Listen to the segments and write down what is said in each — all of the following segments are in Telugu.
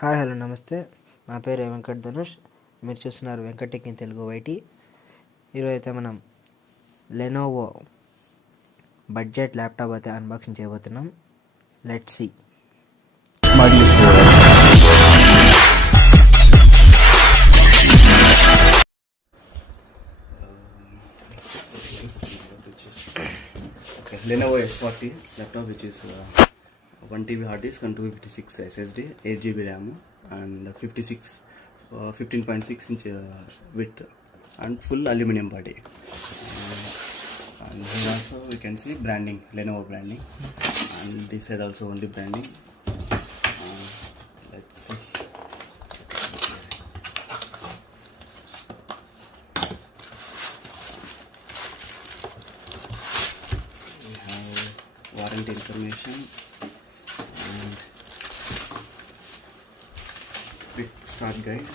హాయ్ హలో నమస్తే. నా పేరు వెంకట్ ధనుష్. మీరు చూస్తున్నారు Venkat tech in Telugu YT. ఈరోజు అయితే మనం లెనోవో బడ్జెట్ ల్యాప్టాప్ అయితే అన్బాక్సింగ్ చేయబోతున్నాం. Let's see. Lenovo s40 laptop, which is 1 TB hard disk and 256 SSD, 8 GB RAM, and 15.6 inch width, and full aluminum body. And here also we can see branding, Lenovo branding, and this side also only branding. Let's see. Warranty information and quick start guide,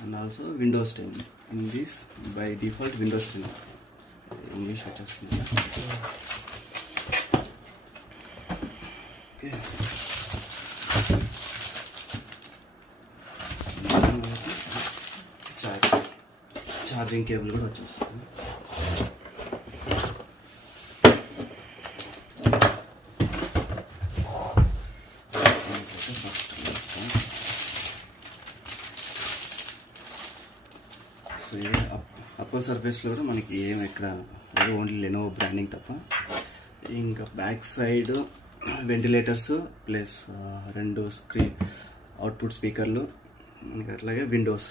and also Windows 10. In this, by default Windows 10 English వచ్చేస్తుంది. Okay. ఛార్జింగ్ కేబుల్ కూడా వచ్చేస్తుంది. సో ఇది అప్పర్ సర్ఫేస్లో కూడా మనకి ఏం ఎక్కడ ఓన్లీ లెనోవో బ్రాండింగ్ తప్ప. ఇంకా back side ventilators plus 2 screen output స్పీకర్లు మనకి, అట్లాగే Windows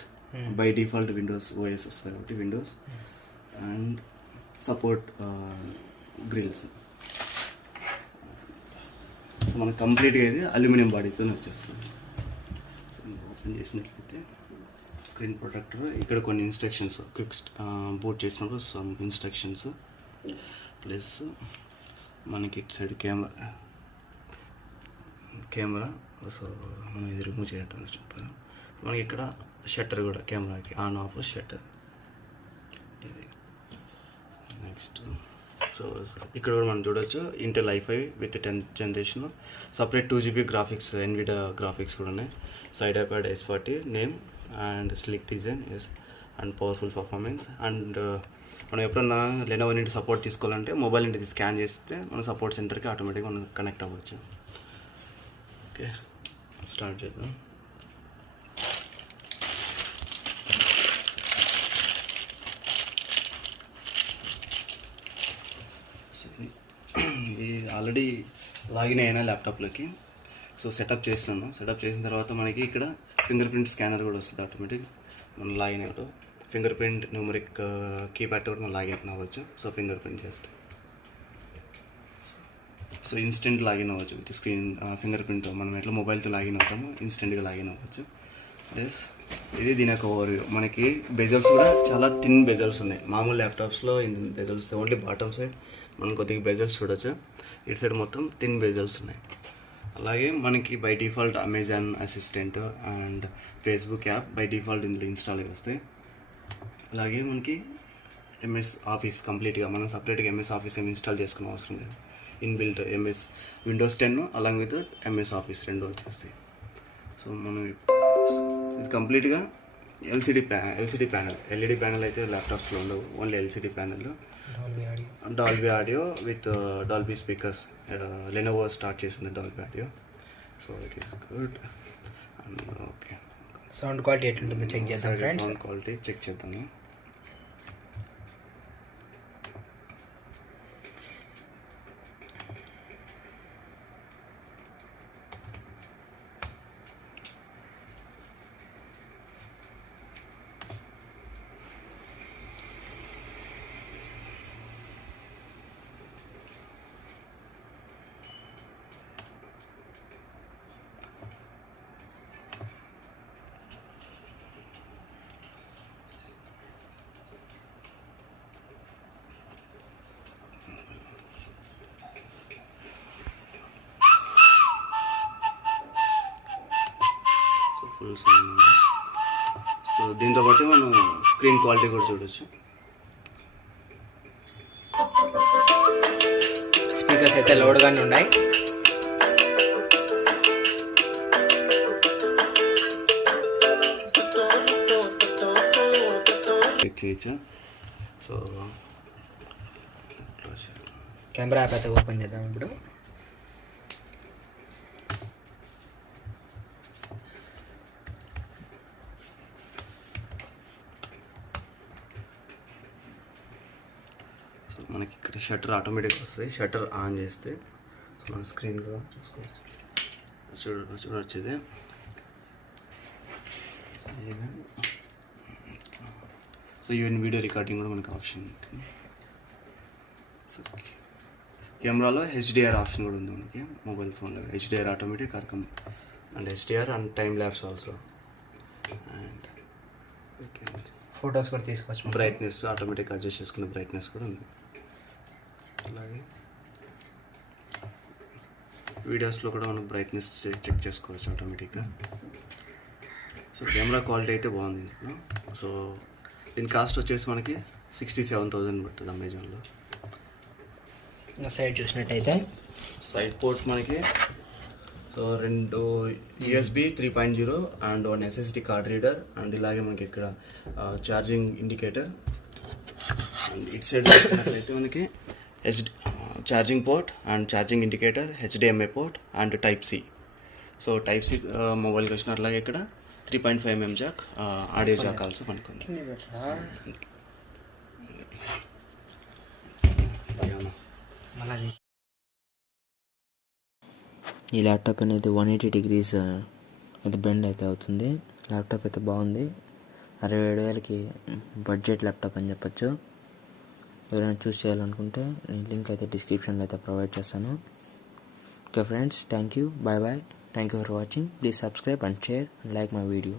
by default Windows OS వస్తుంది కాబట్టి Windows, and support grills. So మనకు కంప్లీట్గా ఇది అల్యూమినియం బాడీతో వచ్చేస్తుంది. ఓపెన్ చేసినట్లయితే స్క్రీన్ ప్రొటెక్టర్, ఇక్కడ కొన్ని ఇన్స్ట్రక్షన్స్, క్విక్ బూట్ చేసినప్పుడు సమ్ ఇన్స్ట్రక్షన్స్, ప్లస్ మనకి ఇటు సైడ్ కెమెరా. సో మనం ఇది రిమూవ్ చేద్దాం చెప్పారు. మనకి ఇక్కడ షట్టర్ కూడా, కెమెరాకి ఆన్ ఆఫ్ షట్టర్ ఇది. నెక్స్ట్ సో ఇక్కడ కూడా మనం చూడొచ్చు Intel i5 with 10th generation, separate 2 GB graphics, Nvidia graphics కూడా ఉన్నాయి. Side iPad s40 name and slick design and powerful performance. And మనం ఎప్పుడన్నా లెనోవో నుండి సపోర్ట్ తీసుకోవాలంటే మొబైల్ నుండి స్కాన్ చేస్తే మన సపోర్ట్ సెంటర్కి ఆటోమేటిక్గా మనం కనెక్ట్ అవ్వచ్చు. ఓకే, స్టార్ట్ చేద్దాం. ఇది ఆల్రెడీ లాగిన్ అయినా ల్యాప్టాప్లోకి. సో సెటప్ చేసినాను. సెటప్ చేసిన తర్వాత మనకి ఇక్కడ ఫింగర్ ప్రింట్ స్కానర్ కూడా వస్తుంది ఆటోమేటిక్. మనం లాగిన్ అవుతాం, ఫింగర్ ప్రింట్ న్యూమరిక్ కీప్యాడ్తో కూడా మనం లాగిన్ అవ్వచ్చు. సో ఫింగర్ ప్రింట్ చేస్తే సో ఇన్స్టెంట్ లాగిన్ అవ్వచ్చు విత్ స్క్రీన్ ఫింగర్ ప్రింట్తో. మనం ఎట్లా మొబైల్తో లాగిన్ అవుతామో ఇన్స్టెంట్గా లాగిన్ అవ్వచ్చు. ప్లస్ ఇది దీని యొక్క ఓవర్వ్యూ. మనకి బెజల్స్ కూడా చాలా థిన్ బెజల్స్ ఉన్నాయి. మామూలు ల్యాప్టాప్స్లో బెజల్స్ ఓన్లీ బాటమ్ సైడ్ మనం కొద్దిగా బెజల్స్ చూడొచ్చు. ఇటు సైడ్ మొత్తం థిన్ బెజల్స్ ఉన్నాయి. అలాగే మనకి by default Amazon assistant and Facebook app by default ఇందులో ఇన్స్టాల్ వస్తాయి. అలాగే మనకి ఎంఎస్ ఆఫీస్ కంప్లీట్గా మనం సపరేట్గా ఎంఎస్ ఆఫీస్ ఏమి ఇన్స్టాల్ చేసుకునే అవసరం లేదు. Inbuilt MS Windows 10 along with MS office 2 వచ్చేస్తాయి. సో మనం ఇది కంప్లీట్గా ఎల్సిడి ప్యానల్. ఎల్ఈడి ప్యానల్ అయితే ల్యాప్టాప్స్లో ఉండవు, only LCD panel. Dolby audio with Dolby speakers. Lenovo start చేసింది Dolby audio. So it is good. And okay, sound quality ఎట్లుంటుందో చెక్ చేద్దాం ఫ్రెండ్స్. సౌండ్ క్వాలిటీ చెక్ చేద్దాము. Full sound. సో దీంతో పాటు మనం స్క్రీన్ క్వాలిటీ కూడా చూడొచ్చు. స్పీకర్స్ అయితే లోడ్గానే ఉన్నాయి. చేయొచ్చు. సో కెమెరా యాప్ అయితే ఓపెన్ చేద్దాం ఇప్పుడు. సో మనకి ఇక్కడ షట్టర్ ఆటోమేటిక్గా వస్తుంది. షట్టర్ ఆన్ చేస్తే సో మన స్క్రీన్ కూడా చూడొచ్చేది. సో ఈవెన్ వీడియో రికార్డింగ్ కూడా మనకు ఆప్షన్. సో కెమెరాలో హెచ్డిఆర్ ఆప్షన్ కూడా ఉంది మనకి మొబైల్ ఫోన్లో. HDR automatic and HDR and time lapse also. And photos కూడా తీసుకోవచ్చు. బ్రైట్నెస్ ఆటోమేటిక్ అడ్జస్ట్ చేసుకునే బ్రైట్నెస్ కూడా ఉంది. అలాగే వీడియోస్లో కూడా మనం బ్రైట్నెస్ చెక్ చేసుకోవచ్చు ఆటోమేటిక్గా. సో కెమెరా క్వాలిటీ అయితే బాగుంది ఇందులో. సో దీని కాస్ట్ వచ్చేసి మనకి 67,000 పడుతుంది అమెజాన్లో. ఇంకా సైడ్ చూసినట్టయితే సైడ్ పోర్ట్ మనకి so 2 USB 3.0 and 1 SSD card reader and ఇలాగే మనకి ఇక్కడ ఛార్జింగ్ ఇండికేటర్. అండ్ ఇటు సైడ్ అయితే మనకి charging port and charging indicator, HDMI port and type C. So type C మొబైల్కి వచ్చిన అట్లాగే ఇక్కడ 3.5mm jack, audio jack also పనుకుంది. ఈ ల్యాప్టాప్ అనేది 180 degrees అయితే బెండ్ అయితే అవుతుంది. ల్యాప్టాప్ అయితే బాగుంది. 67,000కి బడ్జెట్ ల్యాప్టాప్ అని చెప్పొచ్చు. ఎవరైనా చూస్ చేయాలనుకుంటే నేను లింక్ అయితే డిస్క్రిప్షన్లో అయితే ప్రొవైడ్ చేస్తాను. Okay friends, thank you, bye bye. Thank you for watching. Please subscribe and share and like my video.